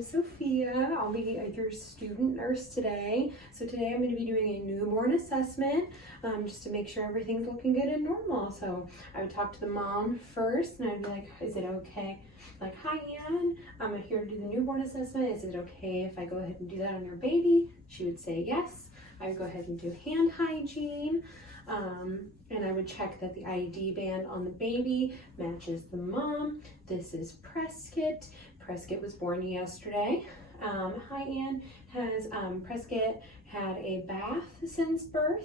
I'm Sophia. I'll be your student nurse today. So today I'm going to be doing a newborn assessment just to make sure everything's looking good and normal. So I would talk to the mom first and I'd be like, is it okay? Like, hi Ann, I'm here to do the newborn assessment. Is it okay if I go ahead and do that on your baby? She would say yes. I would go ahead and do hand hygiene. And I would check that the ID band on the baby matches the mom. This is Prescott. Prescott was born yesterday. Hi Ann, has Prescott had a bath since birth?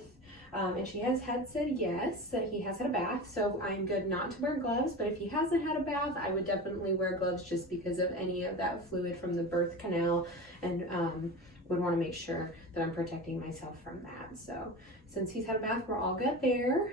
And she had said yes, that he has had a bath, so I'm good not to wear gloves, but if he hasn't had a bath, I would definitely wear gloves just because of any of that fluid from the birth canal, and would want to make sure that I'm protecting myself from that. So since he's had a bath, we're all good there.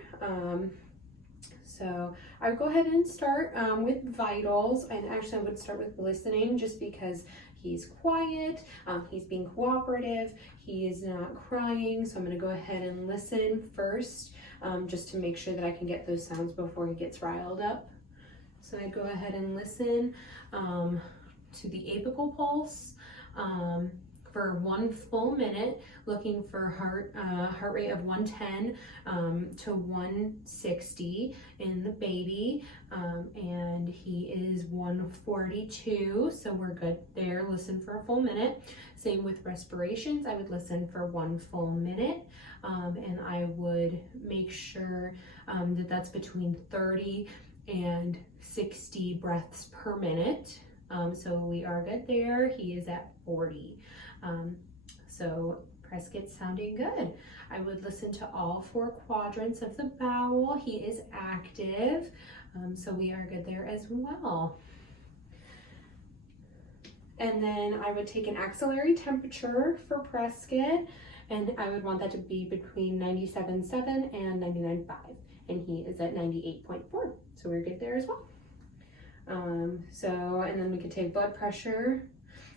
So I would go ahead and start with vitals, and actually I would start with listening just because he's quiet, he's being cooperative, he is not crying, so I'm going to go ahead and listen first just to make sure that I can get those sounds before he gets riled up. So I'd go ahead and listen to the apical pulse for 1 full minute, looking for heart rate of 110 to 160 in the baby, and he is 142, so we're good there. Listen for a full minute. Same with respirations. I would listen for 1 full minute, and I would make sure that that's between 30 and 60 breaths per minute. So we are good there. He is at 40. So Prescott's sounding good. I would listen to all 4 quadrants of the bowel. He is active, so we are good there as well. And then I would take an axillary temperature for Prescott, and I would want that to be between 97.7 and 99.5, and he is at 98.4, so we're good there as well. And then we could take blood pressure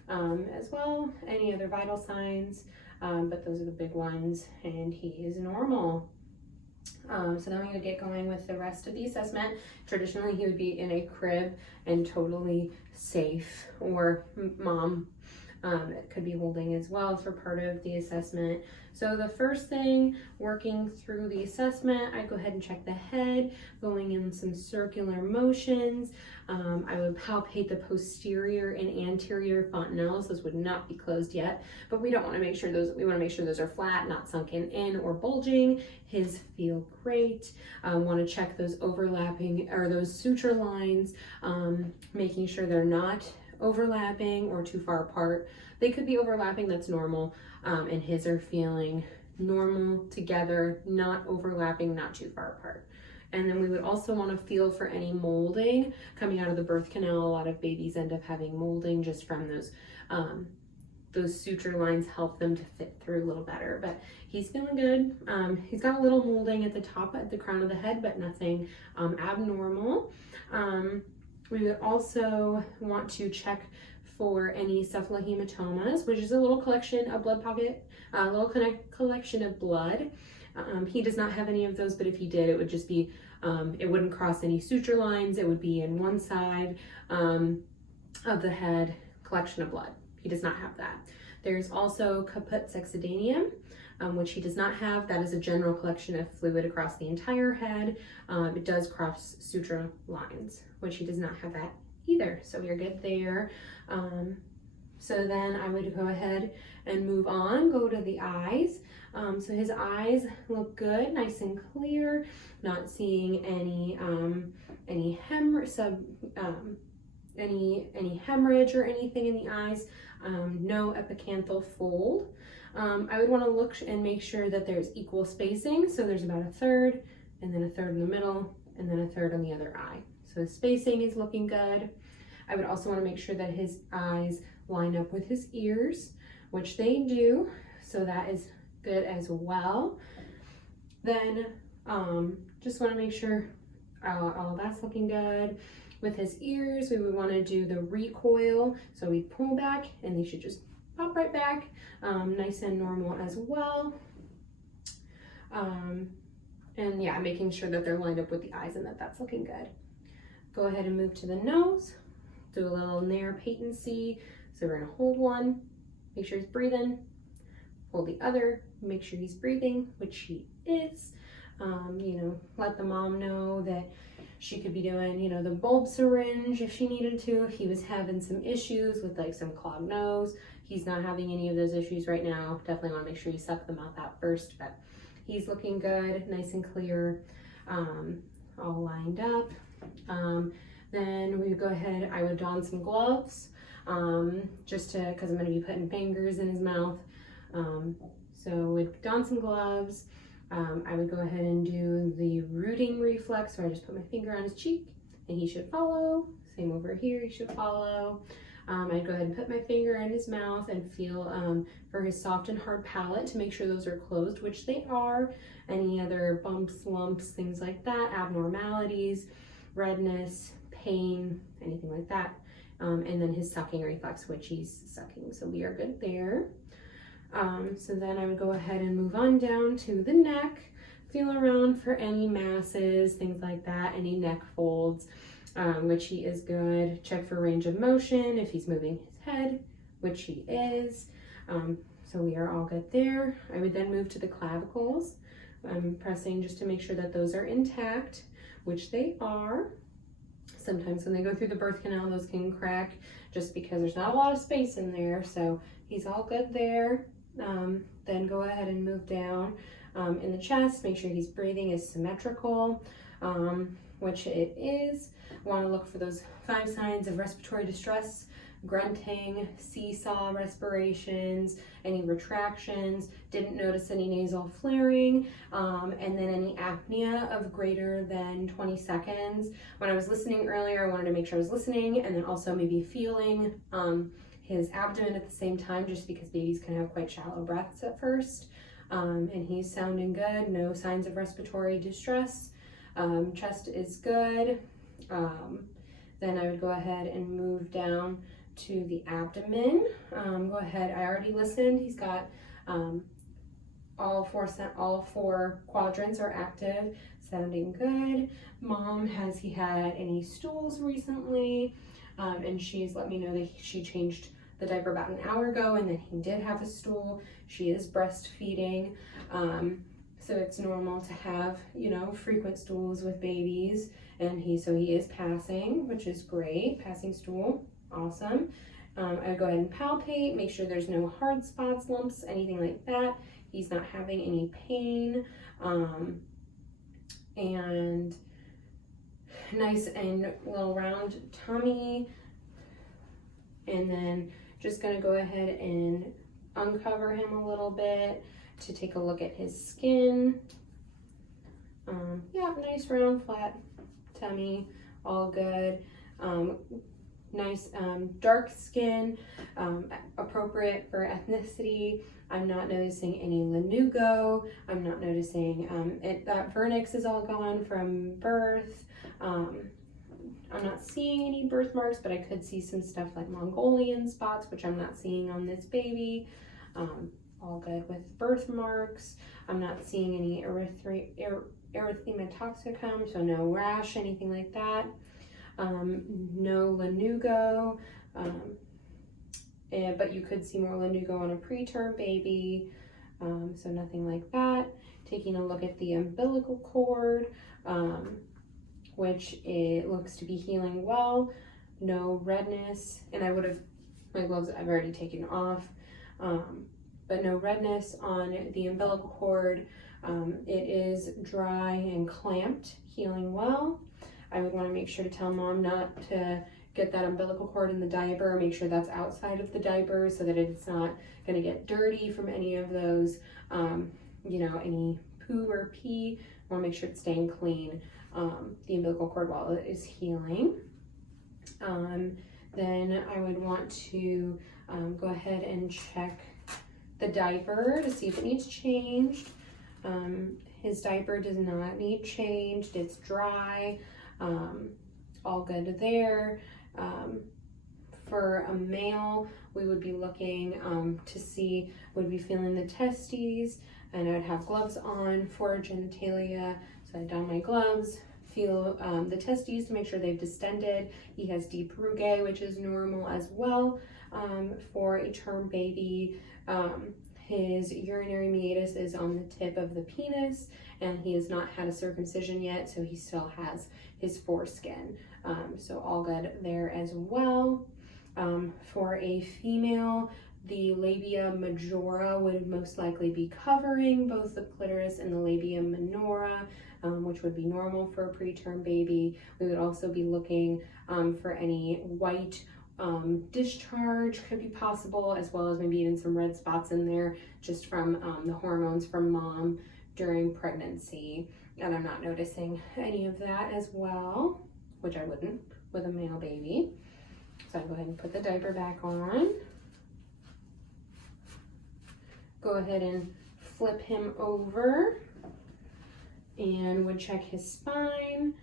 as well, any other vital signs, but those are the big ones, and he is normal. So then we're going to get going with the rest of the assessment. Traditionally, he would be in a crib and totally safe, or mom could be holding as well for part of the assessment. So the first thing, working through the assessment, I go ahead and check the head, going in some circular motions. I would palpate the posterior and anterior fontanelles. Those would not be closed yet, but we want to make sure those are flat, not sunken in or bulging. His feel great. Want to check those overlapping or those suture lines, making sure they're not overlapping or too far apart. They could be overlapping, that's normal, and his are feeling normal together, not overlapping, not too far apart. And then we would also want to feel for any molding coming out of the birth canal. A lot of babies end up having molding just from those suture lines help them to fit through a little better, but he's feeling good. He's got a little molding at the top, at the crown of the head, but nothing abnormal. We would also want to check for any cephalahematomas, which is a little collection of blood pocket, a little collection of blood. He does not have any of those, but if he did, it would just be, it wouldn't cross any suture lines. It would be in one side of the head, collection of blood. He does not have that. There's also caput succedaneum, which he does not have. That is a general collection of fluid across the entire head. It does cross suture lines, which he does not have that either. So we are good there. So then I would go ahead and move on, go to the eyes. So his eyes look good, nice and clear, not seeing any hemorrhage or anything in the eyes, no epicanthal fold. I would want to look and make sure that there's equal spacing. So there's about 1/3, and then 1/3 in the middle, and then 1/3 on the other eye. So the spacing is looking good. I would also want to make sure that his eyes line up with his ears, which they do. So that is good as well. Then just want to make sure all that's looking good. With his ears, we would want to do the recoil. So we pull back and they should just pop right back, nice and normal as well. And yeah, making sure that they're lined up with the eyes and that that's looking good. Go ahead and move to the nose. Do a little nair patency, So we're gonna hold one, make sure he's breathing, hold the other, make sure he's breathing, which he is. You know, let the mom know that she could be doing, you know, the bulb syringe if she needed to. If he was having some issues with like some clogged nose, he's not having any of those issues right now. Definitely want to make sure you suck the mouth out first, but he's looking good, nice and clear, all lined up. Then we would go ahead, I would don some gloves, just to, because I'm going to be putting fingers in his mouth. So we'd don some gloves. I would go ahead and do the rooting reflex, where I just put my finger on his cheek and he should follow. Same over here, he should follow. I'd go ahead and put my finger in his mouth and feel for his soft and hard palate to make sure those are closed, which they are. Any other bumps, lumps, things like that, abnormalities, redness, pain, anything like that. And then his sucking reflex, which he's sucking, so we are good there. So then I would go ahead and move on down to the neck, feel around for any masses, things like that, any neck folds, which he is good. Check for range of motion if he's moving his head, which he is. So we are all good there. I would then move to the clavicles. I'm pressing just to make sure that those are intact, which they are. Sometimes when they go through the birth canal, those can crack just because there's not a lot of space in there. So he's all good there. Then go ahead and move down in the chest. Make sure he's breathing is symmetrical, which it is. Want to look for those 5 signs of respiratory distress: grunting, seesaw respirations, any retractions. Didn't notice any nasal flaring, and then any apnea of greater than 20 seconds. When I was listening earlier, I wanted to make sure I was listening and then also maybe feeling his abdomen at the same time, just because babies can have quite shallow breaths at first. And he's sounding good, no signs of respiratory distress. Chest is good. Then I would go ahead and move down to the abdomen. Go ahead, I already listened. He's got all four quadrants are active, sounding good. Mom, has he had any stools recently? And she's let me know that she changed the diaper about an hour ago and that he did have a stool. She is breastfeeding. So it's normal to have, you know, frequent stools with babies, and he is passing, which is great. Passing stool, awesome. I would go ahead and palpate, make sure there's no hard spots, lumps, anything like that. He's not having any pain, and nice and little round tummy. And then just gonna go ahead and uncover him a little bit to take a look at his skin. Yeah, nice round flat tummy, all good. Nice dark skin, appropriate for ethnicity. I'm not noticing any lanugo. I'm not noticing that vernix is all gone from birth. I'm not seeing any birthmarks, but I could see some stuff like Mongolian spots, which I'm not seeing on this baby. All good with birthmarks. I'm not seeing any erythema toxicum, so no rash, anything like that. No lanugo, but you could see more lanugo on a preterm baby, so nothing like that. Taking a look at the umbilical cord, which it looks to be healing well. No redness, and my gloves I've already taken off, but no redness on the umbilical cord. It is dry and clamped, healing well. I would want to make sure to tell mom not to get that umbilical cord in the diaper, make sure that's outside of the diaper so that it's not going to get dirty from any of those, you know, any poo or pee. Want to make sure it's staying clean, the umbilical cord while it is healing. Then I would want to go ahead and check the diaper to see if it needs changed. His diaper does not need changed, it's dry. All good there. For a male, we would be looking to see, would be feeling the testes, and I would have gloves on for genitalia. So I don my gloves, feel the testes to make sure they've distended. He has deep rugae, which is normal as well. for a term baby. His urinary meatus is on the tip of the penis, and he has not had a circumcision yet, so he still has his foreskin. So all good there as well. For a female, the labia majora would most likely be covering both the clitoris and the labia minora, which would be normal for a preterm baby. We would also be looking for any white discharge could be possible, as well as maybe even some red spots in there just from the hormones from mom during pregnancy. And I'm not noticing any of that as well, which I wouldn't with a male baby. So I'll go ahead and put the diaper back on. Go ahead and flip him over and would check his spine.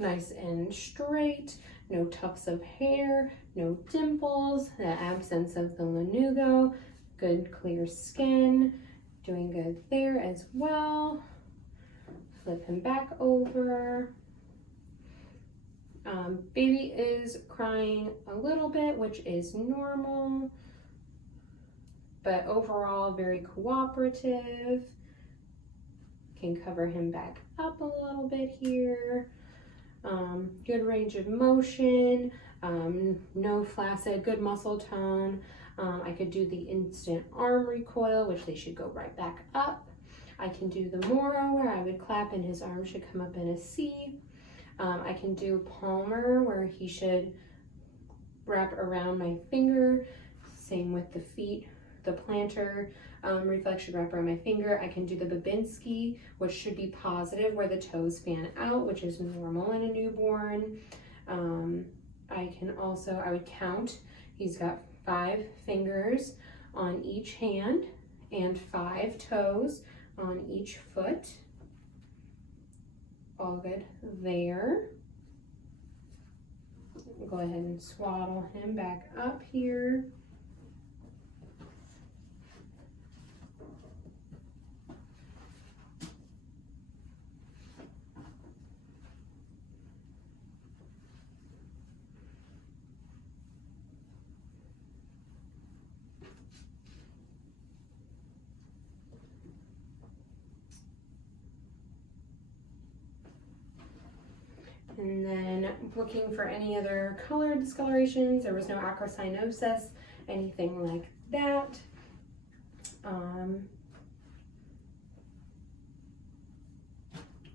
Nice and straight, no tufts of hair, no dimples, the absence of the lanugo, good clear skin, doing good there as well. Flip him back over. Baby is crying a little bit, which is normal, but overall very cooperative. Can cover him back up a little bit here. Good range of motion, no flaccid, good muscle tone. I could do the instant arm recoil, which they should go right back up. I can do the Moro, where I would clap and his arm should come up in a C. I can do Palmer, where he should wrap around my finger. Same with the feet, the plantar reflex should wrap around my finger. I can do the Babinski, which should be positive, where the toes fan out, which is normal in a newborn. I would count. He's got 5 fingers on each hand and 5 toes on each foot. All good there. Go ahead and swaddle him back up here. And then looking for any other color discolorations. There was no acrocyanosis, anything like that.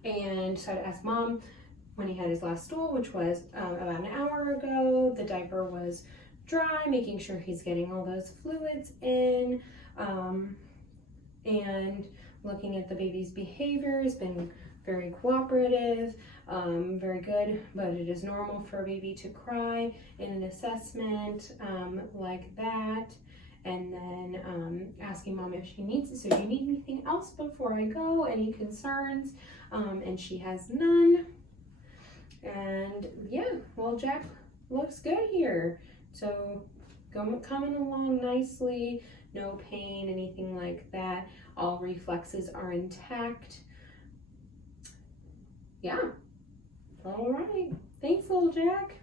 And so I'd ask mom when he had his last stool, which was about an hour ago. The diaper was dry, making sure he's getting all those fluids in. And looking at the baby's behavior has been very cooperative, very good, but it is normal for a baby to cry in an assessment like that. And then asking mom if she needs it. So do you need anything else before I go? Any concerns? And she has none. And yeah, well, Jack looks good here. So coming along nicely, no pain, anything like that. All reflexes are intact. Yeah. All right. Thanks, little Jack.